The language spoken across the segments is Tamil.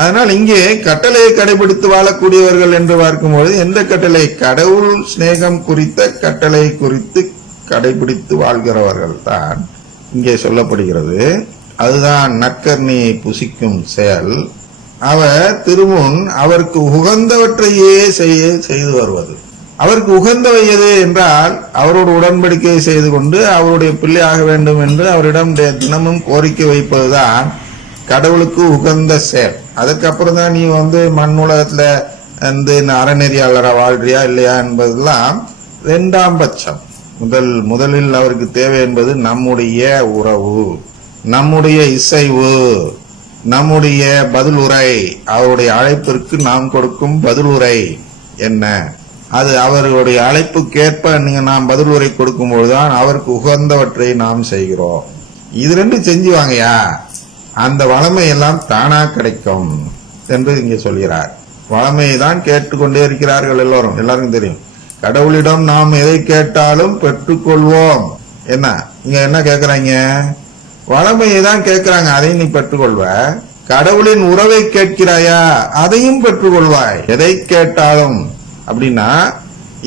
அதனால் இங்கே கட்டளையை கடைபிடித்து வாழக்கூடியவர்கள் என்று பார்க்கும்போது எந்த கட்டளை? கடவுள் சிநேகம் குறித்த கட்டளை குறித்து கடைபிடித்து வாழ்கிறவர்கள் தான் இங்கே சொல்லப்படுகிறது. அதுதான் நற்கர்ணியை புசிக்கும் செயல். அவர் திருமுன் அவருக்கு உகந்தவற்றையே செய்ய செய்து வருவது. அவருக்கு உகந்தவை எது என்றால் அவரோடு உடன்படிக்கை செய்து கொண்டு அவருடைய பிள்ளையாக வேண்டும் என்று அவரிடம் தினமும் கோரிக்கை வைப்பதுதான் கடவுளுக்கு உகந்த செயல் அதுக்கப்புறம் தான் நீ வந்து மண் உலகத்துல வந்து அறநெறியாளராக வாழ்றியா இல்லையா என்பதெல்லாம் ரெண்டாம் பட்சம். முதல் முதலில் அவருக்கு தேவை என்பது நம்முடைய உறவு நம்முடைய இசைவு நம்முடைய பதில் உரை. அவருடைய அழைப்பிற்கு நாம் கொடுக்கும் பதிலுரை என்ன? அது அவருடைய அழைப்புக்கேற்ப நீங்க நாம் பதில் உரை பொழுதுதான் அவருக்கு உகந்தவற்றை நாம் செய்கிறோம். இது ரெண்டும் செஞ்சுவாங்கயா? அந்த வளமை எல்லாம் தானா கிடைக்கும் என்று இங்கே சொல்கிறார். வளமையை தான் கேட்டுக்கொண்டே இருக்கிறார்கள் எல்லோரும். எல்லாருக்கும் தெரியும். கடவுளிடம் நாம் எதை கேட்டாலும் பெற்றுக்கொள்வோம். என்ன? இங்க என்ன கேக்குறாங்க? வளமையை தான் கேட்கிறாங்க அதையும் நீ பெற்றுக்கொள்வ. கடவுளின் உறவை கேட்கிறாயா? அதையும் பெற்றுக்கொள்வாய். எதை கேட்டாலும். அப்படின்னா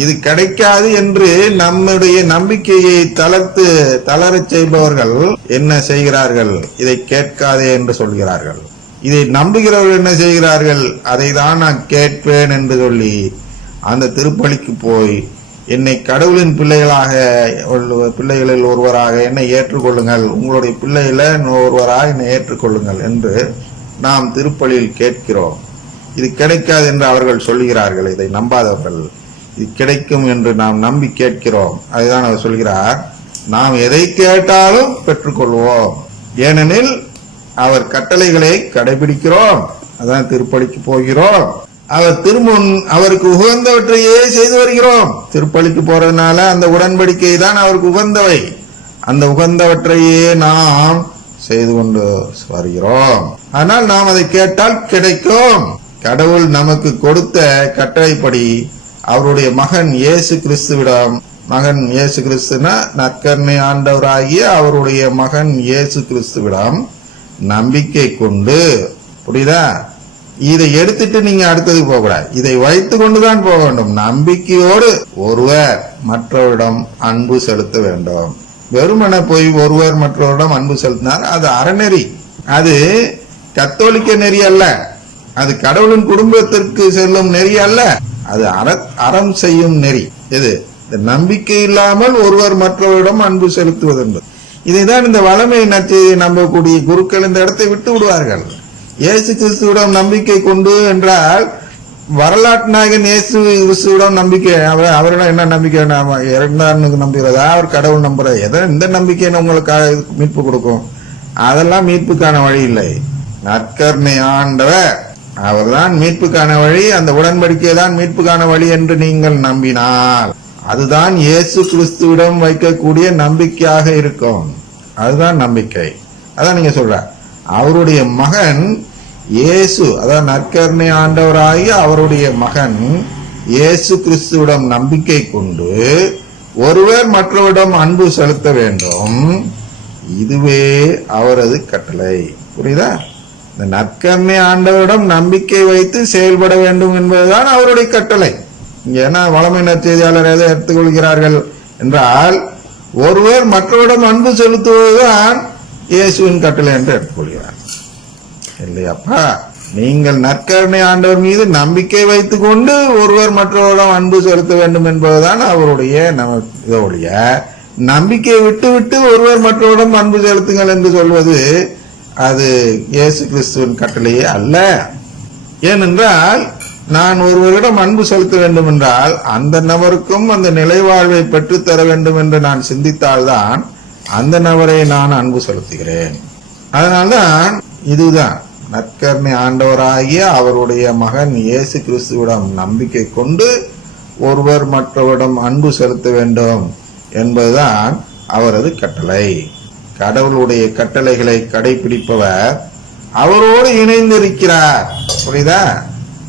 இது கிடைக்காது என்று நம்முடைய நம்பிக்கையை தளர்த்து தளரச் செய்பவர்கள் என்ன செய்கிறார்கள்? இதை கேட்காதே என்று சொல்கிறார்கள். இதை நம்புகிறவர்கள் என்ன செய்கிறார்கள்? அதை தான் நான் கேட்பேன் என்று சொல்லி அந்த திருப்பலிக்கு போய் என்னை கடவுளின் பிள்ளைகளாக பிள்ளைகளில் ஒருவராக என்னை ஏற்றுக்கொள்ளுங்கள். உங்களுடைய பிள்ளைகளை ஒருவராக என்னை ஏற்றுக்கொள்ளுங்கள் என்று நாம் திருப்பலியில் கேட்கிறோம். இது கிடைக்காது என்று அவர்கள் சொல்கிறார்கள் இதை நம்பாதவர்கள் கிடைக்கும் என்று நாம் நம்பி கேட்கிறோம். அதுதான் அவர் சொல்கிறார். நாம் எதை கேட்டாலும் பெற்றுக்கொள்வோம். ஏனெனில் அவர் கட்டளைகளை கடைபிடிக்கிறோம். அதான் திருப்பலிக்கு போகிறோம். அவர் திருமுன் அவருக்கு உகந்தவற்றையே செய்து வருகிறோம். திருப்பலிக்கு போறதுனால அந்த உடன்படிக்கை தான் அவருக்கு உகந்தவை. அந்த உகந்தவற்றையே நாம் செய்து கொண்டு வருகிறோம். ஆனால் நாம் அதை கேட்டால் கிடைக்கும். கடவுள் நமக்கு கொடுத்த கட்டளைப்படி அவருடைய மகன் இயேசு கிறிஸ்துவிடம் மகன் இயேசு கிறிஸ்துனா நற்கர்மை ஆண்டவராகிய அவருடைய மகன் இயேசு கிறிஸ்துவிடம் நம்பிக்கை கொண்டு புரியுதா? இதை எடுத்துட்டு நீங்க அடுத்ததுக்கு போக கூடாது இதை வைத்து கொண்டுதான் போக வேண்டும். நம்பிக்கையோடு ஒருவர் மற்றவரிடம் அன்பு செலுத்த வேண்டும். வெறுமன போய் ஒருவர் மற்றவரிடம் அன்பு செலுத்தினார் அது அறநெறி. அது கத்தோலிக்க நெறி அல்ல. அது கடவுளின் குடும்பத்திற்கு செல்லும் நெறி அல்ல. அது அற அறம் செய்யும் நெறி. எது? இந்த நம்பிக்கை இல்லாமல் ஒருவர் மற்றவரிடம் அன்பு செலுத்துவது என்பது. இதைதான் இந்த வளமை நச்சையை நம்பக்கூடிய குருக்கள் இந்த இடத்தை விட்டு விடுவார்கள். இயேசு கிறிஸ்துவிடம் நம்பிக்கை கொண்டு என்றால் வரலாற்று நாயகன் இயேசு கிறிஸ்துவிடம் நம்பிக்கை அவர் அவரிடம் என்ன நம்பிக்கை நாம இரண்டானுக்கு நம்புகிறதா? அவர் கடவுள் நம்புறதா? எதை இந்த நம்பிக்கை உங்களுக்கு மீட்பு கொடுக்கும்? அதெல்லாம் மீட்புக்கான வழி இல்லை. நற்கர்ணை ஆண்டவர். அவர்தான் மீட்புக்கான வழி அந்த உடன்படிக்கை தான் மீட்புக்கான வழி என்று நீங்கள் நம்பினால். அதுதான் இயேசு கிறிஸ்துவிடம் வைக்கக்கூடிய நம்பிக்கையாக இருக்கும். அதுதான் நம்பிக்கை. அதான் நீங்க சொல்ற. அவருடைய மகன் இயேசு அதான் நற்கருணை ஆண்டவராகிய அவருடைய மகன் இயேசு கிறிஸ்துவிடம் நம்பிக்கை கொண்டு ஒருவர் மற்றவரிடம் அன்பு செலுத்த வேண்டும். இதுவே அவரது கட்டளை. புரியுதா? இந்த நற்கருணை ஆண்டவரிடம் நம்பிக்கை வைத்து செயல்பட வேண்டும் என்பதுதான் அவருடைய கட்டளை. ஏன்னா என்ன வளமை நற்செய்தியாளர் எதை எடுத்துக்கொள்கிறார்கள் என்றால் ஒருவர் மற்றவரிடம் அன்பு செலுத்துவதுதான் இயேசுவின் கட்டளை என்று எடுத்துக்கொள்கிறார். இல்லையாப்பா நீங்கள் நற்கருணை ஆண்டவர் மீது நம்பிக்கை வைத்துக் கொண்டு ஒருவர் மற்றவரிடம் அன்பு செலுத்த வேண்டும் என்பதுதான் அவருடைய நம இதோடைய நம்பிக்கையை விட்டு விட்டு ஒருவர் மற்றவரிடம் அன்பு செலுத்துங்கள் என்று சொல்வது அது இயேசு கிறிஸ்துவின் கட்டளையே அல்ல. ஏனென்றால் நான் ஒருவரிடம் அன்பு செலுத்த வேண்டும் என்றால் அந்த நபருக்கும் அந்த நிலைவாழ்வை பெற்றுத்தர வேண்டும் என்று நான் சிந்தித்தால்தான் அந்த நபரை நான் அன்பு செலுத்துகிறேன். அதனால்தான் இதுதான். நற்கருணை ஆண்டவராகிய அவருடைய மகன் இயேசு கிறிஸ்துவிடம் நம்பிக்கை கொண்டு ஒருவர் மற்றவரிடம் அன்பு செலுத்த வேண்டும் என்பதுதான் அவரது கட்டளை. கடவுளுடைய கட்டளைகளை கடைபிடிப்பவர் அவரோடு இணைந்திருக்கிறார். புரியுதா?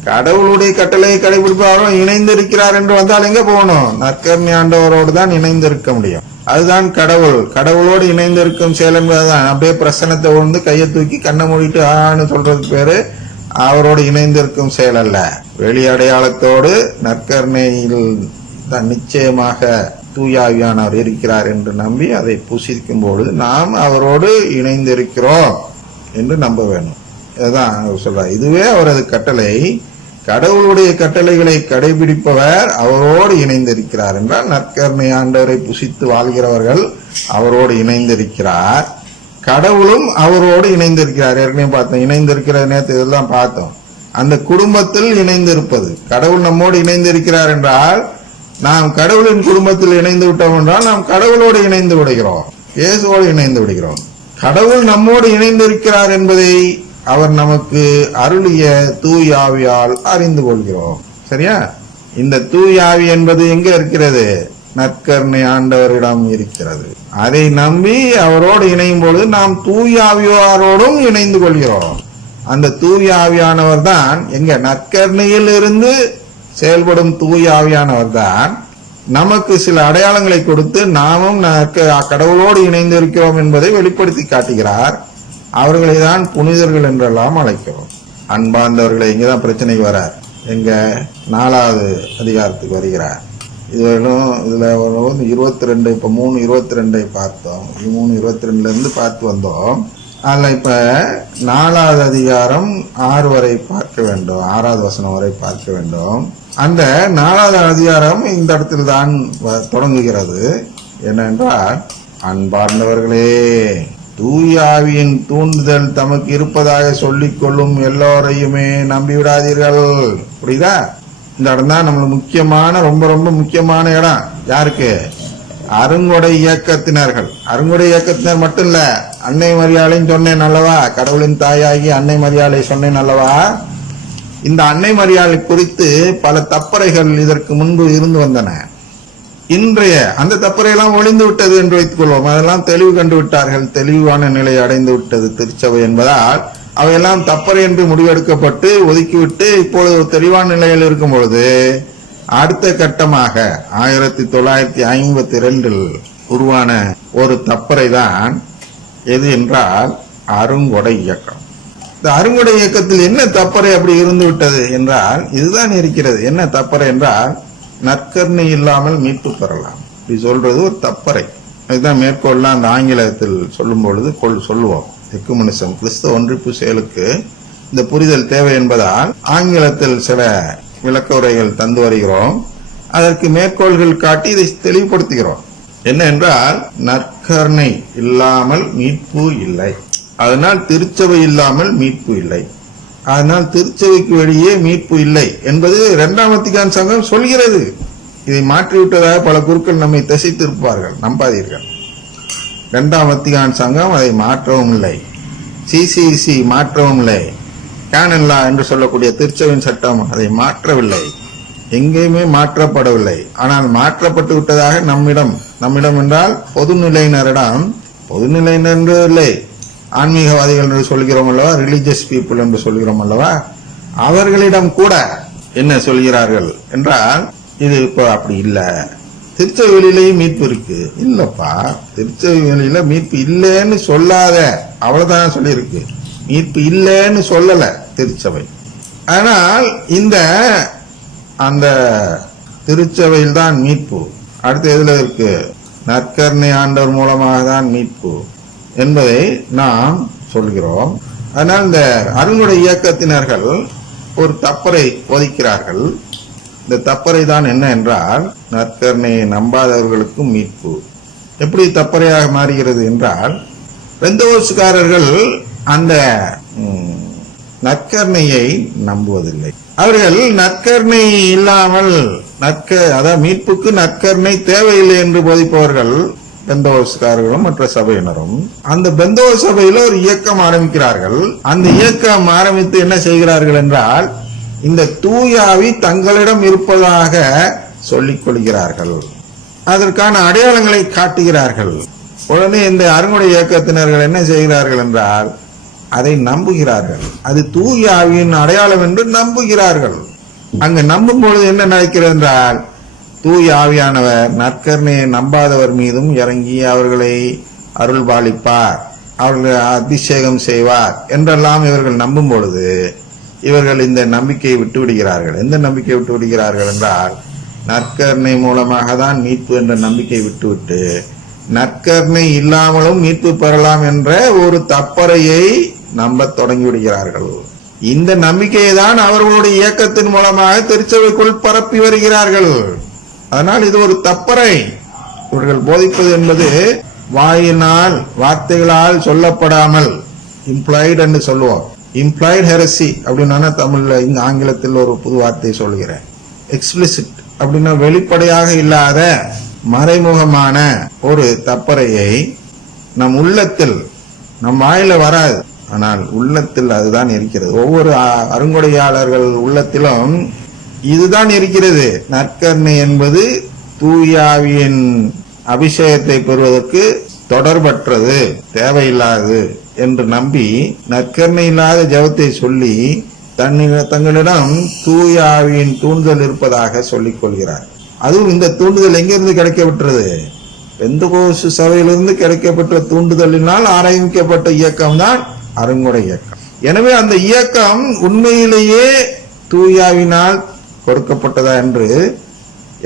கடவுளுடைய கட்டளையை கடைபிடிப்பவரும் இணைந்திருக்கிறார் என்று வந்தால் எங்க போகணும்? நற்கருணை ஆண்டவரோடு தான் இணைந்திருக்க முடியும். அதுதான் கடவுள். கடவுளோடு இணைந்திருக்கும் செயல் என்பதுதான் அப்படியே பிரசனத்தை உணர்ந்து கையை தூக்கி கண்ணை மூடிட்டு ஆன்னு சொல்றது பேரு அவரோடு இணைந்திருக்கும் செயல் அல்ல வெளி அடையாளத்தோடு நற்கர்ணையில் தான் நிச்சயமாக தூயாவியானவர் இருக்கிறார் என்று நம்பி அதை புசிக்கும் பொழுது நாம் அவரோடு இணைந்திருக்கிறோம் என்று நம்ப வேண்டும் இதுதான் அவர் சொல்றார். இதுவே அவரது கட்டளை. கடவுளுடைய கட்டளைகளை கடைபிடிப்பவர் அவரோடு இணைந்திருக்கிறார் என்றால் நற்கர்மை ஆண்டவரை புசித்து வாழ்கிறவர்கள் அவரோடு இணைந்திருக்கிறார். கடவுளும் அவரோடு இணைந்திருக்கிறார். ஏற்கனவே பார்த்தோம் இணைந்திருக்கிற நேரத்தை இதெல்லாம் பார்த்தோம். அந்த குடும்பத்தில் இணைந்திருப்பது. கடவுள் நம்மோடு இணைந்திருக்கிறார் என்றால் நாம் கடவுளின் குடும்பத்தில் இணைந்து விட்டோம் என்றால் நாம் கடவுளோடு இணைந்து விடுகிறோம். இயேசுவோடு இணைந்து விடுகிறோம். கடவுள் நம்மோடு இணைந்திருக்கிறார் என்பதை அவர் நமக்கு அருளிய தூயாவியால் அறிந்து கொள்கிறோம். சரியா? இந்த தூய் என்பது எங்க இருக்கிறது? நற்கருணை ஆண்டவரிடம் இருக்கிறது. அதை நம்பி அவரோடு இணையும் பொழுது நாம் தூயாவியாரோடும் இணைந்து கொள்கிறோம். அந்த தூயாவியானவர் தான் எங்க? நற்கருணையில் இருந்து செயல்படும் தூய் ஆவியானவர் தான் நமக்கு சில அடையாளங்களை கொடுத்து நாமும் கடவுளோடு இணைந்து இருக்கிறோம் என்பதை வெளிப்படுத்தி காட்டுகிறார். அவர்களை தான் புனிதர்கள் என்றெல்லாம் அழைக்கிறோம். அன்பார்ந்தவர்களை இங்கதான் பிரச்சனை வரார். எங்க நாலாவது அதிகாரத்துக்கு வருகிறார். இதுவரையிலும் இதுல ஒரு இருபத்தி ரெண்டு இப்ப மூணு இருபத்தி ரெண்டை பார்த்தோம். மூணு இருபத்தி ரெண்டுல இருந்து பார்த்து வந்தோம். அதில் இப்போ நாலாவது அதிகாரம் ஆறு வரை பார்க்க வேண்டும். ஆறாவது வசனம் வரை பார்க்க வேண்டும். அந்த நாலாவது அதிகாரம் இந்த இடத்தில் தான் வ- தொடங்குகிறது. என்னென்றால் அன்பார்ந்தவர்களே தூயாவியின் தூண்டுதல் தமக்கு இருப்பதாக சொல்லிக்கொள்ளும் எல்லோரையுமே நம்பிவிடாதீர்கள். புரியுதா? இந்த இடம் தான் நம்மளுக்கு முக்கியமான ரொம்ப ரொம்ப முக்கியமான இடம். யாருக்கு? அருங்கொடை இயக்கத்தினர்கள். அருங்கொடை இயக்கத்தினர் மட்டும் இல்ல அன்னை மரியாதைன்னு சொன்னேன் அல்லவா? கடவுளின் தாயாகி அன்னை மரியாதை சொன்னேன் அல்லவா? இந்த அன்னை மரியாதை குறித்து பல தப்பறைகள் இதற்கு முன்பு இருந்து வந்தன. இன்றைய அந்த தப்பறையெல்லாம் ஒளிந்து விட்டது என்று வைத்துக் கொள்வோம். அதெல்லாம் தெளிவு கண்டு விட்டார்கள். தெளிவான நிலை அடைந்து விட்டது திருச்சபை என்பதால் அவையெல்லாம் தப்பறை என்று முடிவெடுக்கப்பட்டு ஒதுக்கிவிட்டு இப்பொழுது தெளிவான நிலையில் இருக்கும் பொழுது அடுத்த கட்டமாக ஆயிரத்தி தொள்ளாயிரத்தி ஐம்பத்தி ரெண்டில் உருவான ஒரு தப்பறை தான் எது என்றால் அருங்கொடை இயக்கம். இந்த அருங்கொடை இயக்கத்தில் என்ன தப்பறை அப்படி இருந்து விட்டது என்றால் இதுதான் இருக்கிறது. என்ன தப்பறை என்றால் நற்கருணை இல்லாமல் மீட்பு பெறலாம். இப்படி சொல்றது ஒரு தப்பறை. இதுதான் மேற்கோள்லாம் அந்த ஆங்கிலத்தில் சொல்லும் பொழுது கொள் சொல்லுவோம். எக்குமனிசம் கிறிஸ்தவ ஒன்றிப்பு செயலுக்கு இந்த புரிதல் தேவை என்பதால் ஆங்கிலத்தில் சில விளக்க உரைகள் தந்து வருகிறோம். அதற்கு மேற்கோள்கள் காட்டி இதை தெளிவுபடுத்துகிறோம். என்னென்றால் நற்கரணை நற்கருணை இல்லாமல் மீட்பு இல்லை. அதனால் திருச்சபை இல்லாமல் மீட்பு இல்லை. அதனால் திருச்சபைக்கு வெளியே மீட்பு இல்லை என்பது இரண்டாம் வத்திகான் சங்கம் சொல்கிறது. இதை மாற்றிவிட்டதாக பல குருக்கள் நம்மை திசைத்திருப்பார்கள் நம்பாதீர்கள். இரண்டாம் வத்திகான் சங்கம் அதை மாற்றவும் இல்லை. சிசிசி மாற்றவும் இல்லை. கேனன் லா என்று சொல்லக்கூடிய திருச்சபையின் சட்டம் அதை மாற்றவில்லை. எங்கேயுமே மாற்றப்படவில்லை. ஆனால் மாற்றப்பட்டு விட்டதாக நம்மிடம் நம்மிடம் என்றால் பொதுநிலையினரிடம் பொதுநிலையினர் என்று இல்லை. ஆன்மீகவாதிகள் என்று சொல்கிறோம் அல்லவா? ரிலீஜியஸ் பீப்புள் என்று சொல்கிறோம் அல்லவா? அவர்களிடம் கூட என்ன சொல்கிறார்கள் என்றால் இது இப்போ அப்படி இல்லை. திருச்செவிலிலையும் மீட்பு இருக்கு. இல்லப்பா திருச்செவிலியில மீட்பு இல்லைன்னு சொல்லாத. அவ்வளவுதான் சொல்லியிருக்கு. மீட்பு இல்லைன்னு சொல்லலை திருச்சபை. ஆனால் இந்த அந்த திருச்சபையில் தான் மீட்பு. அடுத்து எதில் இருக்கு? நற்கர்ணை ஆண்டவர் மூலமாக தான் மீட்பு என்பதை நாம் சொல்கிறோம். அதனால் இந்த அருங்குடை இயக்கத்தினர்கள் ஒரு தப்பறை ஒதுக்கிறார்கள். இந்த தப்பறை தான் என்ன என்றால் நற்கருணையை நம்பாதவர்களுக்கும் மீட்பு. எப்படி தப்பறையாக மாறுகிறது என்றால் பெந்தோஸ்காரர்கள் அந்த நற்கர்ணையை நம்புவதில்லை. அவர்கள் நற்கர்ணை இல்லாமல் நற்க அதாவது மீட்புக்கு நற்கர்ணை தேவையில்லை என்று போதிப்பவர்கள் பெந்தோஸ்காரர்களும் மற்ற சபையினரும் அந்த பெந்தோ சபையில ஒரு இயக்கம் ஆரம்பிக்கிறார்கள். அந்த இயக்கம் ஆரம்பித்து என்ன செய்கிறார்கள் என்றால் இந்த தூயாவி தங்களிடம் இருப்பதாக சொல்லிக் கொள்கிறார்கள். அதற்கான அடையாளங்களை காட்டுகிறார்கள். உடனே இந்த அருங்குடை இயக்கத்தினர்கள் என்ன செய்கிறார்கள் என்றால் அதை நம்புகிறார்கள். அது தூய ஆவியின் அடையாளம் என்று நம்புகிறார்கள். அங்கு நம்பும் பொழுது என்ன நடக்கிறது என்றால் தூய ஆவியானவர் நற்கர்ணையை நம்பாதவர் மீதும் இறங்கி அவர்களை அருள்பாலிப்பார். அவர்களை அபிஷேகம் செய்வார் என்றெல்லாம் இவர்கள் நம்பும் பொழுது இவர்கள் இந்த நம்பிக்கையை விட்டு விடுகிறார்கள் எந்த நம்பிக்கையை விட்டு விடுகிறார்கள் என்றால் நற்கருணை மூலமாக தான் மீட்பு என்ற நம்பிக்கை விட்டுவிட்டு நற்கருணை இல்லாமலும் மீட்பு பெறலாம் என்ற ஒரு தப்பறையை நம்பத் தொடங்கி விடுகிறார்கள். இந்த நம்பிக்கையை தான் அவர்களுடைய இயக்கத்தின் மூலமாக திருச்சபைக்குள் பரப்பி வருகிறார்கள். அதனால் இது ஒரு தப்பறை. இவர்கள் போதிப்பது என்பது வாயினால் வார்த்தைகளால் சொல்லப்படாமல் இம்ப்ளாய்டு என்று சொல்லுவோம். இம்ப்ளாய்டு ஹெரசி அப்படின்னா தமிழ்ல இங்க ஆங்கிலத்தில் ஒரு புது வார்த்தையை சொல்கிறேன் எக்ஸ்பிளிசிட் அப்படின்னா வெளிப்படையாக இல்லாத மறைமுகமான ஒரு தப்பறையை நம் உள்ளத்தில் நம் வாயில வராது. ஆனால் உள்ளத்தில் அதுதான் இருக்கிறது. ஒவ்வொரு அருங்கொடையாளர்கள் உள்ளத்திலும் இதுதான் இருக்கிறது. நற்கருணை என்பது தூயாவியின் அபிஷேகத்தை பெறுவதற்கு தொடர்பற்றது தேவையில்லாது என்று நம்பி நற்கருணை இல்லாத ஜெபத்தை சொல்லி தன்னிட- தங்களிடம் தூயாவியின் தூண்டுதல் இருப்பதாக சொல்லிக் கொள்கிறார். அதுவும் இந்த தூண்டுதல் எங்கிருந்து கிடைக்கப்பட்டது பெந்தகோசு சபையிலிருந்து கிடைக்கப்பட்ட தூண்டுதலினால் ஆரம்பிக்கப்பட்ட இயக்கம் தான் அருங்குடை இயக்கம். எனவே அந்த இயக்கம் உண்மையிலேயே தூயாவினால் கொடுக்கப்பட்டதா என்று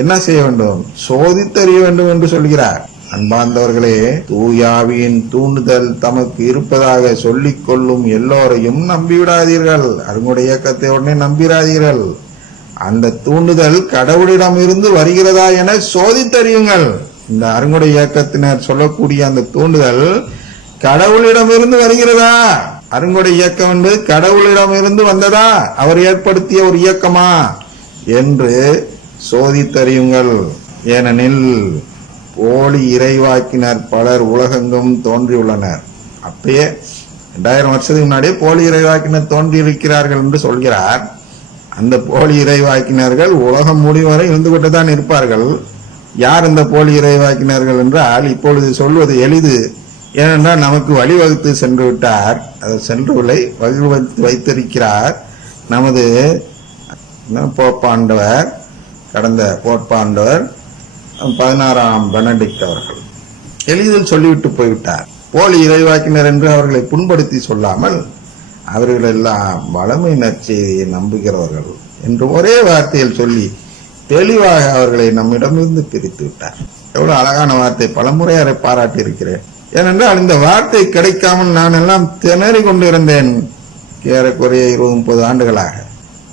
என்ன செய்ய வேண்டும்? சோதித்தறிய வேண்டும் என்று சொல்கிறார். அன்பார்ந்தவர்களே தூயாவியின் தூண்டுதல் தமக்கு இருப்பதாக சொல்லிக் கொள்ளும் எல்லோரையும் நம்பிவிடாதீர்கள். அருங்குடை இயக்கத்தை உடனே நம்பிடாதீர்கள் அந்த தூண்டுதல் கடவுளிடம் இருந்து வருகிறதா என சோதித்தறியுங்கள். இந்த அருங்குடை இயக்கத்தினர் சொல்லக்கூடிய அந்த தூண்டுதல் கடவுளிடமிருந்து வருகிறதா? அருங்கொடை இயக்கம் என்பது கடவுளிடமிருந்து வந்ததா? அவர் ஏற்படுத்திய ஒரு இயக்கமா? என்று சோதித்தறியுங்கள். ஏனெனில் போலி இறைவாக்கினர் பலர் உலகெங்கும் தோன்றியுள்ளனர். அப்பயே ரெண்டாயிரம் வருஷத்துக்கு முன்னாடியே போலி இறைவாக்கினர் தோன்றியிருக்கிறார்கள் என்று சொல்கிறார். அந்த போலி இறைவாக்கினர்கள் உலகம் முடிவரை இருந்து கொண்டு தான் இருப்பார்கள். யார் இந்த போலி இறைவாக்கினர்கள் என்றால் இப்பொழுது சொல்வது எளிது. ஏனென்றால் நமக்கு வழிவகுத்து சென்று விட்டார். அது சென்றுவில்லை வழிவகுத்து வைத்திருக்கிறார். நமது போப்பாண்டவர் கடந்த போப்பாண்டவர் பதினாறாம் பெனடிக்ட் அவர்கள். எளிதில் சொல்லிவிட்டு போய்விட்டார். போலி இறைவாக்கினர் என்று அவர்களை புண்படுத்தி சொல்லாமல் அவர்களெல்லாம் வளமை நற்செய்தியை நம்புகிறவர்கள் என்று ஒரே வார்த்தையில் சொல்லி தெளிவாக அவர்களை நம்மிடமிருந்து பிரித்து விட்டார். எவ்வளவு அழகான வார்த்தை. பலமுறை அதை பாராட்டி இருக்கிறேன் ஏனென்றால் இந்த வார்த்தை கிடைக்காமல் நான் எல்லாம் திணறி கொண்டிருந்தேன். ஏறக்குறைய இருபது முப்பது ஆண்டுகளாக.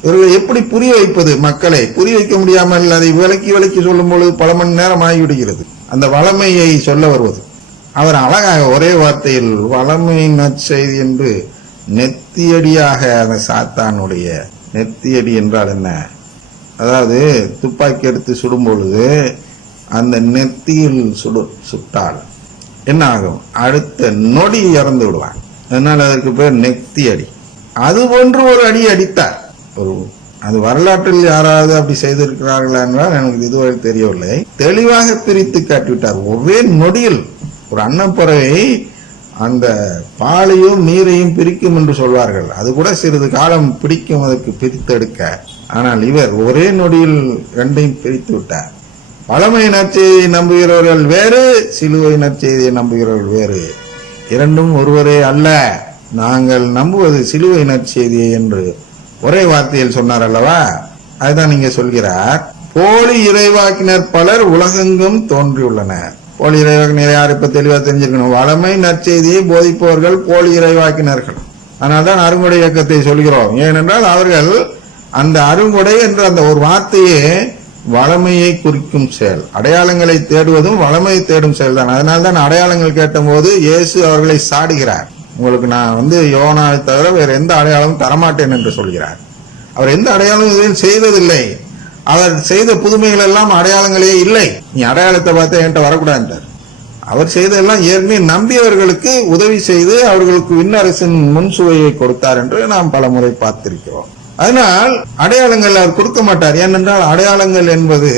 இவர்களை எப்படி புரிய வைப்பது மக்களை? புரிய வைக்க முடியாமல் அதை விலக்கி விலக்கி சொல்லும் பொழுது பல மணி நேரம் ஆகிவிடுகிறது. அந்த வளமையை சொல்ல வருவது. அவர் அழகாக ஒரே வார்த்தையில் வளமை நற்செய்தி என்று நெத்தியடியாக அந்த சாத்தானுடைய நெத்தியடி என்றால் என்ன? அதாவது துப்பாக்கி எடுத்து சுடும் பொழுது அந்த நெத்தியில் சுடு சுட்டால் என்ன ஆகும் அடுத்த நொடி இறந்து விடுவான் அதனால் அதற்கு பேர் நெக்தி அடி. அது போன்று ஒரு அடி அடித்தார். ஒரு அது வரலாற்றில் யாராவது அப்படி செய்திருக்கிறார்களா என்றால் எனக்கு இதுவரை தெரியவில்லை. தெளிவாக பிரித்து காட்டிவிட்டார். ஒரே நொடியில் ஒரு அன்னப்பறவை அந்த பாலையும் நீரையும் பிரிக்கும் என்று சொல்வார்கள். அது கூட சிறிது காலம் பிடிக்கும் அதற்கு பிரித்தெடுக்க. ஆனால் இவர் ஒரே நொடியில் ரெண்டையும் பிரித்து விட்டார். பழமை நற்செய்தியை நம்புகிறவர்கள் வேறு சிலுவை நற்செய்தியை நம்புகிறவர்கள் வேறு. இரண்டும் ஒருவரே அல்ல. நாங்கள் நம்புவது சிலுவை நற்செய்தியை என்று ஒரே வார்த்தையில் சொன்னார் அல்லவா? அதுதான் நீங்க சொல்கிறார். போலி இறைவாக்கினர் பலர் உலகெங்கும் தோன்றியுள்ளனர். போலி இறைவாக்கினர் யார்? இப்ப தெளிவா தெரிஞ்சிருக்கணும் வளமை நற்செய்தியை போதிப்பவர்கள் போலி இறைவாக்கினர்கள். அதனால்தான் அருங்குடை இயக்கத்தை சொல்கிறோம். ஏனென்றால் அவர்கள் அந்த அருங்குடை என்ற அந்த ஒரு வார்த்தையே வளமையை குறிக்கும் செயல். அடையாளங்களை தேடுவதும் வளமையை தேடும் செயல் தான் அதனால்தான் அடையாளங்கள் கேட்டபோது இயேசு அவர்களை சாடுகிறார். உங்களுக்கு நான் வந்து யோனாவை தவிர வேற எந்த அடையாளமும் தரமாட்டேன் என்று சொல்கிறார். அவர் எந்த அடையாளமும் இதில் செய்ததில்லை அவர் செய்த புதுமைகள் எல்லாம் அடையாளங்களே இல்லை. நீ அடையாளத்தை பார்த்தா என்கிட்ட வரக்கூடாதுன்றார். அவர் செய்ததெல்லாம் ஏற்கனவே நம்பியவர்களுக்கு உதவி செய்து அவர்களுக்கு விண்ணரசின் முன்சுவையை கொடுத்தார் என்று நாம் பல முறை பார்த்திருக்கிறோம். அதனால் அடையாளங்கள் அவர் கொடுக்க மாட்டார். ஏனென்றால் அடையாளங்கள் என்பது